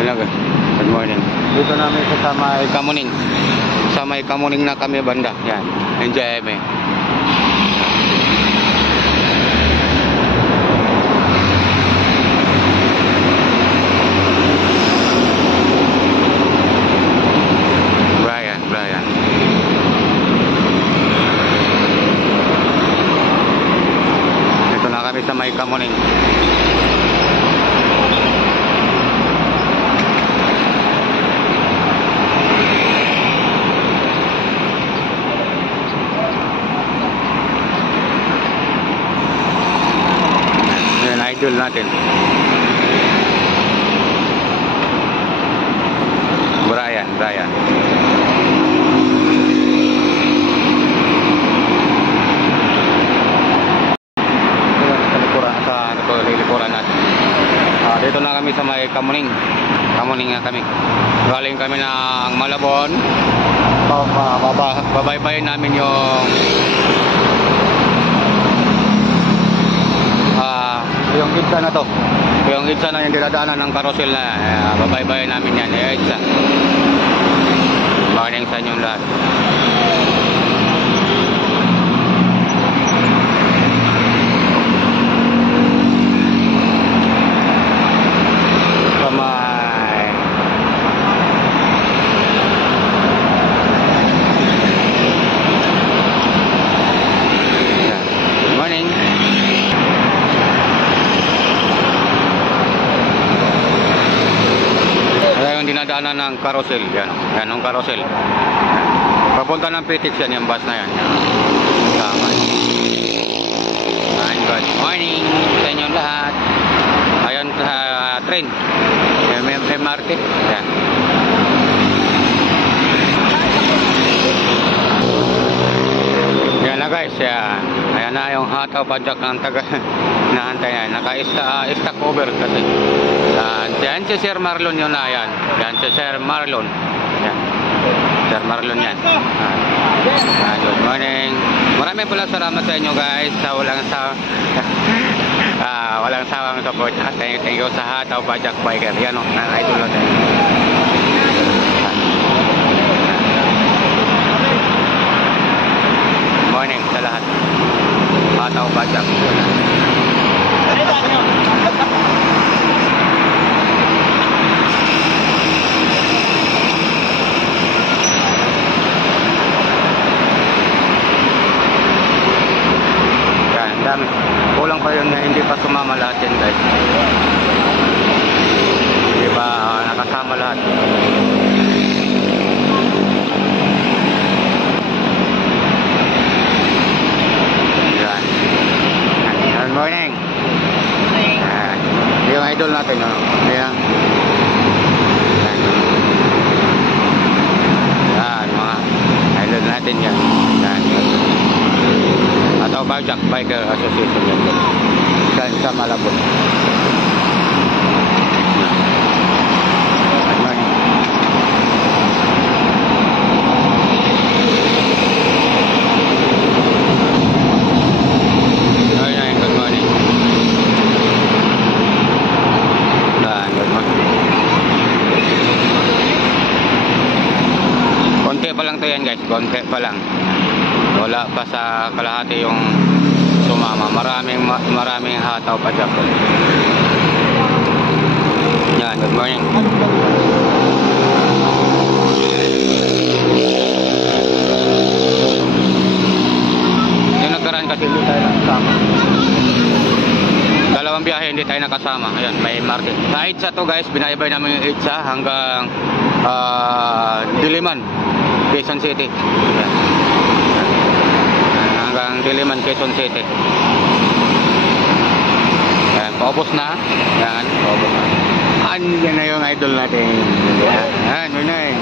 Hello guys, good morning. Dito namin sa may Kamuning. Sa may Kamuning na kami banda. Yan, enjoy kami. Brian. Dito na kami sa may Kamuning. Idol natin Brian sa likuran natin. Dito na kami sa may Kamuning nga kami, galing kami ng Malabon. Babaybayin namin yung EDSA na to. Yung EDSA na yung dinadaanan ng carousel na babaybayin namin yan. EDSA. Morning sa inyong lahat. Dinadaanan ng carousel, yan ang carousel. Papunta ng Pitix yan, yung bus na yan. Tama. Good morning sa inyong lahat. Ayan sa train, MRT. Yan. Yan na guys, yan. Ayan na yung hataw padyak ng taga nahantay na. Naka-stack over kasi. Yan si Sir Marlon yun na yan. Yan si Sir Marlon. Yan. Sir Marlon yan. Good morning. Maraming pala salamat sa inyo guys. Sa walang sawang support. Thank you sa hataw padyak biker. Yan o. Idol natin. Morning sa lahat. Hataw padyak. Dami. Kulang pa yun na hindi pa sumama lahat yan guys. Hindi pa nakasama lahat. Yan. Good morning. Yung idol natin. Yan. Yan mga idol natin yan. Yan. Atau Bajak Biker Association yan dan sa Malabon. Good morning. Konti pa lang to yan guys, konti pa lang. Wala pa sa kalahati yung sumama. Maraming hataw pa dyan. Yan, good morning. Yung nagkaraan kasi hindi tayo nakasama. Dalawang biyahe hindi tayo nakasama. Ayan, may market. Sa EDSA to guys, binaibay namin yung EDSA hanggang Diliman, Quezon City. Ayan. Hanggang Diliman, Quezon City. Ayan, paubos na. Yan, paubos na. Yan na yung idol natin. Yan, yun na eh.